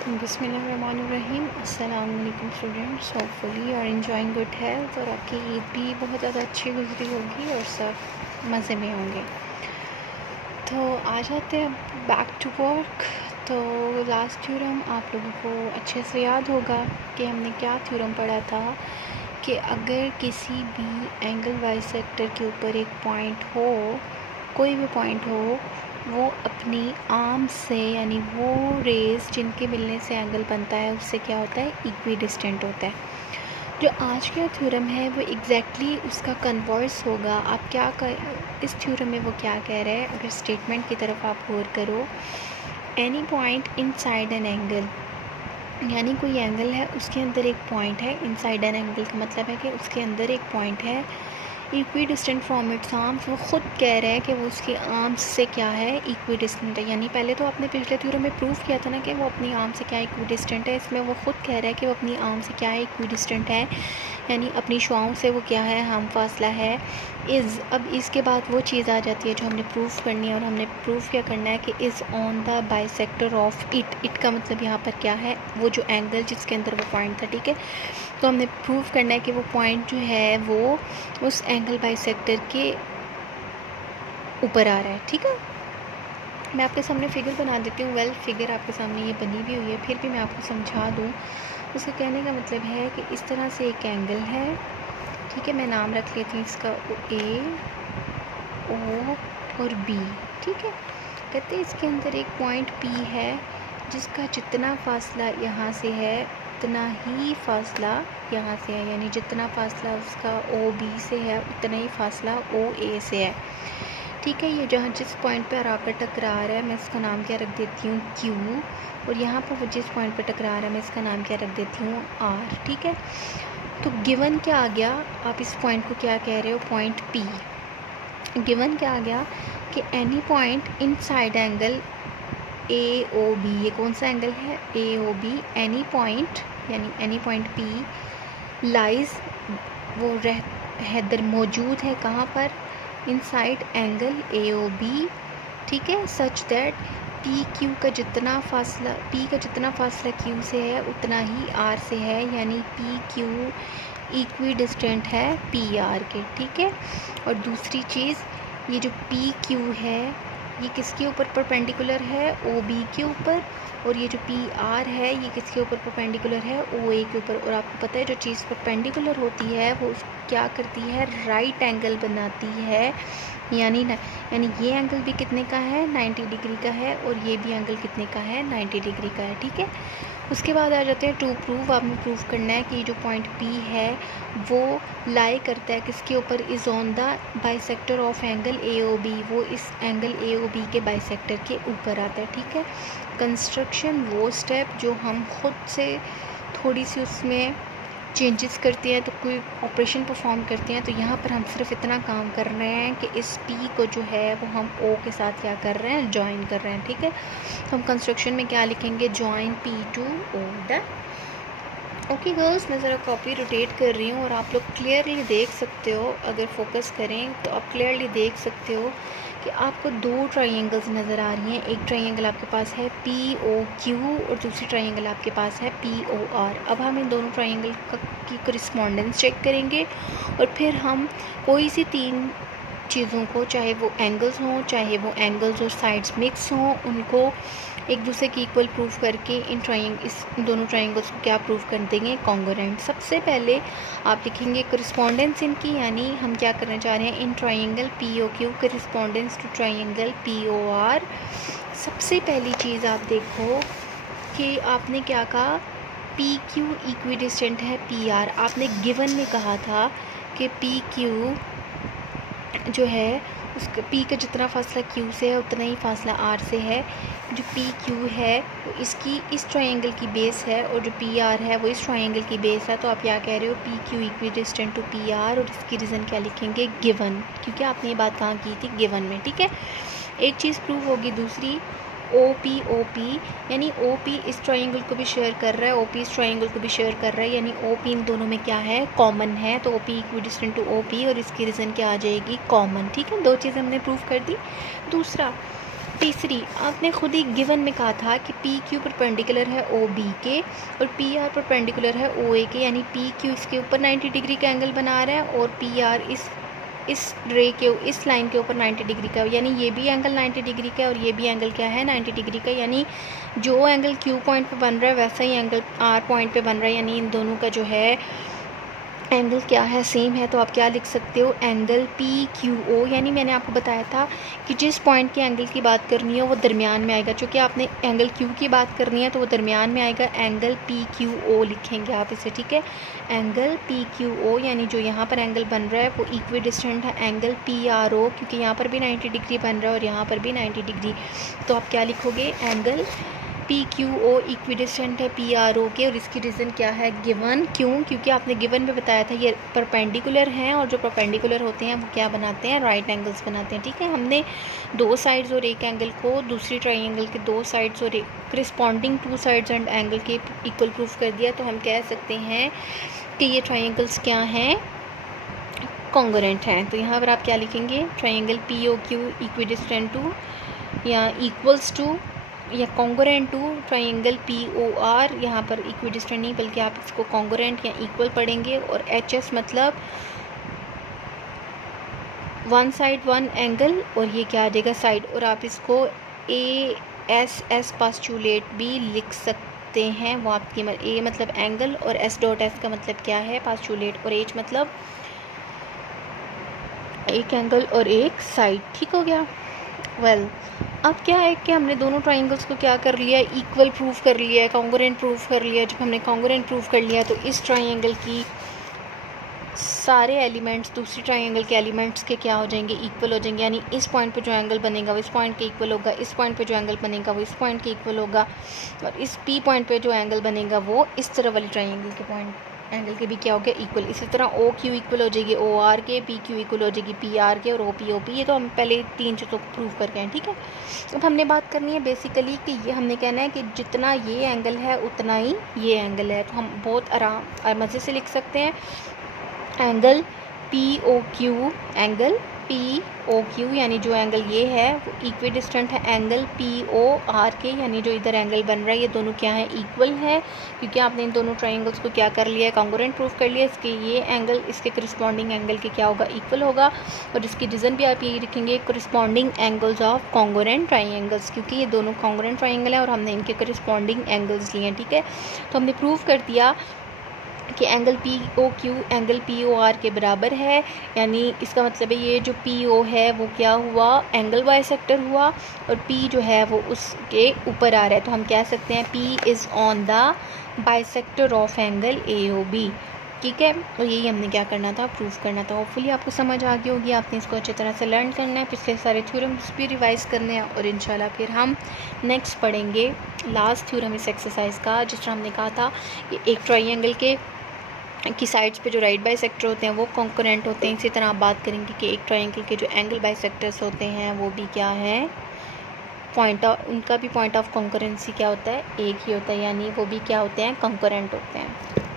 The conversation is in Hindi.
बिस्मिल्लाहिर्रहमानिर्रहीम। अस्सलाम वालेकुम students. Hopefully you are enjoying good health और आपकी ईद भी बहुत ज़्यादा अच्छी गुजरी होगी और सब मज़े में होंगे। तो आ जाते हैं बैक टू वर्क। तो लास्ट थ्योरम आप लोगों को अच्छे से याद होगा कि हमने क्या थ्योरम पढ़ा था कि अगर किसी भी एंगल बाइसेक्टर के ऊपर एक पॉइंट हो, कोई भी पॉइंट हो, वो अपनी आर्म से यानी वो रेज़ जिनके मिलने से एंगल बनता है उससे क्या होता है, इक्वी डिस्टेंट होता है। जो आज का थ्योरम है वो एग्जैक्टली उसका कन्वर्स होगा। आप क्या कर इस थ्योरम में वो क्या कह रहे हैं, अगर स्टेटमेंट की तरफ आप गौर करो, any point inside an angle, यानी कोई एंगल है उसके अंदर एक पॉइंट है। इनसाइड एन एंगल का मतलब है कि उसके अंदर एक पॉइंट है, equi distant from its arms. वो ख़ुद कह रहे हैं कि वो उसकी आर्म्स से क्या है, इक्वी डिस्टेंट है। यानी पहले तो आपने पिछले थ्योरम में प्रूव किया था ना कि वो अपनी आर्म से क्या इक्वी डिस्टेंट है। इसमें वो ख़ुद कह रहा है कि वो अपनी आर्म से क्या है, इक्वी डिस्टेंट है, यानी अपनी शुआओं से वो क्या है, हम फासला है। अब इसके बाद वो चीज़ आ जाती है जो हमने प्रूफ करनी है, और हमने प्रूफ क्या करना है कि is on the bisector of it का मतलब यहाँ पर क्या है, वो जो एंगल जिसके अंदर वो पॉइंट था। ठीक है, तो हमने प्रूफ करना है कि वो पॉइंट जो है वो उस एंगल बाइसेक्टर के ऊपर आ रहा है। ठीक है, मैं आपके सामने फ़िगर बना देती हूँ। फिगर आपके सामने ये बनी भी हुई है, फिर भी मैं आपको समझा दूँ। उसका कहने का मतलब है कि इस तरह से एक एंगल है। ठीक है, मैं नाम रख लेती हूँ इसका ए, ओ और बी। ठीक है, कहते हैं इसके अंदर एक पॉइंट पी है जिसका जितना फासला यहाँ से है उतना ही फासला यहाँ से है, यानी जितना फासला उसका ओ बी से है उतना ही फासला ओ ए से है। ठीक है, ये जहाँ जिस पॉइंट पर आकर टकरा रहा है मैं इसका नाम क्या रख देती हूँ, क्यू, और यहाँ पर वो जिस पॉइंट पर टकरा रहा है मैं इसका नाम क्या रख देती हूँ, आर। ठीक है, तो गिवन क्या आ गया, आप इस पॉइंट को क्या कह रहे हो, पॉइंट पी। गिवन क्या आ गया कि any point inside angle A O B, ये कौन सा एंगल है, A O B, any point यानी एनी पॉइंट पी लाइज, वो हैदर मौजूद है कहाँ पर, inside angle A O B. ठीक है, सच दैट पी क्यू का जितना फासला क्यू से है उतना ही आर से है, यानी पी क्यू इक्वी डिस्टेंट है पी आर के। ठीक है, और दूसरी चीज़, ये जो पी क्यू है ये किसके ऊपर परपेंडिकुलर है, ओ बी के ऊपर, और ये जो पी आर है ये किसके ऊपर परपेंडिकुलर है, ओ ए के ऊपर। और आपको पता है जो चीज़ परपेंडिकुलर होती है वो क्या करती है, राइट एंगल बनाती है। यानी ये एंगल भी कितने का है, 90 डिग्री का है, और ये भी एंगल कितने का है, 90 डिग्री का है। ठीक है, उसके बाद आ जाते हैं टू प्रूव। आपने प्रूव करना है कि जो पॉइंट पी है वो लाई करता है किसके ऊपर, is on the bisector of angle A O B, वो इस एंगल ए ओ बी के बाइसेक्टर के ऊपर आता है। ठीक है, कंस्ट्रक्शन वो स्टेप जो हम खुद से थोड़ी सी उसमें चेंजेस करते हैं, तो कोई ऑपरेशन परफॉर्म करते हैं, तो यहाँ पर हम सिर्फ इतना काम कर रहे हैं कि इस पी को जो है वो हम ओ के साथ क्या कर रहे हैं, ज्वाइन कर रहे हैं। ठीक है, तो हम कंस्ट्रक्शन में क्या लिखेंगे, join P to O. Done. Okay girls, मैं ज़रा कॉपी रोटेट कर रही हूँ और आप लोग क्लियरली देख सकते हो, अगर फोकस करें तो आप क्लियरली देख सकते हो कि आपको दो ट्रायंगल्स नज़र आ रही हैं। एक ट्रायंगल आपके पास है पी ओ क्यू और दूसरी ट्रायंगल आपके पास है पी ओ आर। अब हम इन दोनों ट्रायंगल की करिस्पॉन्डेंस चेक करेंगे और फिर हम कोई सी तीन चीज़ों को, चाहे वो एंगल्स हों, चाहे वो एंगल्स और साइड्स मिक्स हों, उनको एक दूसरे की इक्वल प्रूव करके इस दोनों ट्रायंगल्स को क्या प्रूव कर देंगे, कॉन्ग्रुएंट। सबसे पहले आप लिखेंगे करिस्पॉन्डेंस इनकी, यानी हम क्या करना चाह रहे हैं, in triangle P O Q correspondence to triangle P O R. सबसे पहली चीज़ आप देखो कि आपने क्या कहा, पी क्यू इक्वी डिस्टेंट है पी आर। आपने गिवन में कहा था कि पी क्यू जो है उसका पी का जितना फासला क्यू से है उतना ही फासला आर से है। जो पी क्यू है वो इस ट्रायंगल की बेस है, और जो पी आर है वो इस ट्रायंगल की बेस है। तो आप क्या कह रहे हो, P Q equidistant to P R, और इसकी रीज़न क्या लिखेंगे, गिवन, क्योंकि आपने ये बात कहाँ की थी, गिवन में। ठीक है, एक चीज़ प्रूव होगी। दूसरी, ओ पी, यानी ओ पी इस ट्रायंगल को भी शेयर कर रहा है, ओ पी इस ट्रायंगल को भी शेयर कर रहा है, यानी ओ पी इन दोनों में क्या है, कॉमन है। तो O P equidistant to O P, और इसकी रीज़न क्या आ जाएगी, कॉमन। ठीक है, दो चीज़ें हमने प्रूव कर दी। दूसरा, तीसरी, आपने खुद ही गिवन में कहा था कि पी क्यू परपेंडिकुलर है ओ बी के और पी आर परपेंडिकुलर है ओ ए के, यानी पी क्यू इसके ऊपर 90 डिग्री का एंगल बना रहा है और पी आर इस रे के इस लाइन के ऊपर 90 डिग्री का, यानी ये भी एंगल 90 डिग्री का है और ये भी एंगल क्या है 90 डिग्री का, यानी जो एंगल क्यू पॉइंट पे बन रहा है वैसा ही एंगल आर पॉइंट पे बन रहा है, यानी इन दोनों का जो है एंगल क्या है, सेम है। तो आप क्या लिख सकते हो, एंगल पी क्यू ओ, यानी मैंने आपको बताया था कि जिस पॉइंट के एंगल की बात करनी है वो दरमियान में आएगा, चूँकि आपने एंगल क्यू की बात करनी है तो वो दरमियान में आएगा, एंगल पी क्यू ओ लिखेंगे आप इसे, ठीक है। एंगल पी क्यू ओ यानी जो यहाँ पर एंगल बन रहा है वो इक्वी डिस्टेंट है एंगल पी आर ओ, क्योंकि यहाँ पर भी 90 डिग्री बन रहा है और यहाँ पर भी 90 डिग्री। तो आप क्या लिखोगे, angle P Q O equidistant है पी आर ओ के, और इसकी रीज़न क्या है, गिवन। क्यों, क्योंकि आपने गिवन में बताया था ये परपेंडिकुलर हैं और जो परपेंडिकुलर होते हैं वो क्या बनाते हैं, राइट एंगल्स बनाते हैं, ठीक है। हमने दो साइड्स और एक एंगल को दूसरी ट्राइंगल के दो साइड्स और क्रिस्पॉन्डिंग टू साइड्स एंड एंगल के इक्वल प्रूफ कर दिया, तो हम कह सकते हैं कि ये ट्राइंगल्स क्या हैं, कॉन्ग्रुएंट हैं। तो यहाँ पर आप क्या लिखेंगे, triangle P O Q equidistant to या इक्वल्स टू या congruent to triangle P O R, यहाँ पर इक्विडिस्टेंट नहीं बल्कि आप इसको कॉन्ग्रुएंट या इक्वल पढ़ेंगे, और एच एस मतलब वन साइड वन एंगल, और ये क्या आ जाएगा साइड, और आप इसको ए एस एस पास्चुलेट भी लिख सकते हैं। वो आपकी ए मतलब एंगल और एस डॉट एस का मतलब क्या है, पास्चुलेट, और एच मतलब एक एंगल और एक साइड, ठीक हो गया। वेल अब क्या है कि हमने दोनों ट्राइंगल्स को क्या कर लिया, इक्वल प्रूफ कर लिया है, कॉन्ग्रुएंट प्रूफ कर लिया। जब हमने कॉन्ग्रुएंट प्रूफ कर लिया तो इस ट्राइंगल की सारे एलिमेंट्स दूसरी ट्राइंगल के एलिमेंट्स के क्या हो जाएंगे, इक्वल हो जाएंगे, यानी इस पॉइंट पे जो एंगल बनेगा वो इस पॉइंट के इक्वल होगा, इस पॉइंट पे जो एंगल बनेगा वो इस पॉइंट के इक्वल होगा, और इस पी पॉइंट पे जो एंगल बनेगा वो इस तरह वाली ट्राइंगल के पॉइंट एंगल के भी क्या हो गया, इक्वल। इसी तरह ओ क्यू इक्वल हो जाएगी ओ आर के, पी क्यू इक्वल हो जाएगी पी आर के, और ओ पी। ये तो हम पहले तीन चीज़ों को प्रूव करके हैं, ठीक है। अब हमने बात करनी है बेसिकली कि ये हमने कहना है कि जितना ये एंगल है उतना ही ये एंगल है, तो हम बहुत आराम मज़े से लिख सकते हैं, angle P O Q, angle P O Q यानी जो एंगल ये है वो इक्विडिस्टेंट है एंगल पी ओ आर के, यानी जो इधर एंगल बन रहा है ये दोनों क्या है, इक्वल है, क्योंकि आपने इन दोनों ट्राइंगल्स को क्या कर लिया है, कॉन्ग्रुएंट प्रूफ कर लिया। इसके ये एंगल इसके करस्पॉन्डिंग एंगल के क्या होगा, इक्वल होगा, और इसकी रीज़न भी आप यही रखेंगे, corresponding angles of congruent triangles, क्योंकि ये दोनों कॉन्ग्रुएंट ट्राइंगल है और हमने इनके करस्पॉन्डिंग एंगल्स लिए हैं, ठीक है। तो हमने प्रूव कर दिया कि angle P O Q angle P O R के बराबर है, यानी इसका मतलब है ये जो पी ओ है वो क्या हुआ, एंगल बाइसेक्टर हुआ, और पी जो है वो उसके ऊपर आ रहा है, तो हम कह सकते हैं P is on the bisector of angle A O B, ठीक है। और यही हमने क्या करना था, प्रूफ करना था। होपफुली आपको समझ आ गई होगी, आपने इसको अच्छी तरह से लर्न करना है, पिछले सारे थ्योरम्स भी रिवाइज करने हैं, और इंशाल्लाह फिर हम नेक्स्ट पढ़ेंगे लास्ट थ्योरम इस एक्सरसाइज का, जिस तरह हमने कहा था कि एक ट्राइंगल की साइड्स पे जो राइट बाइसेक्टर होते हैं वो कॉन्करेंट होते हैं। इसी तरह आप बात करेंगे कि एक ट्राइंगल के जो एंगल बाइसेक्टर्स होते हैं वो भी क्या है, उनका भी पॉइंट ऑफ कॉन्करेंसी क्या होता है, एक ही होता है, यानी वो भी क्या होते हैं, कॉन्करेंट होते हैं।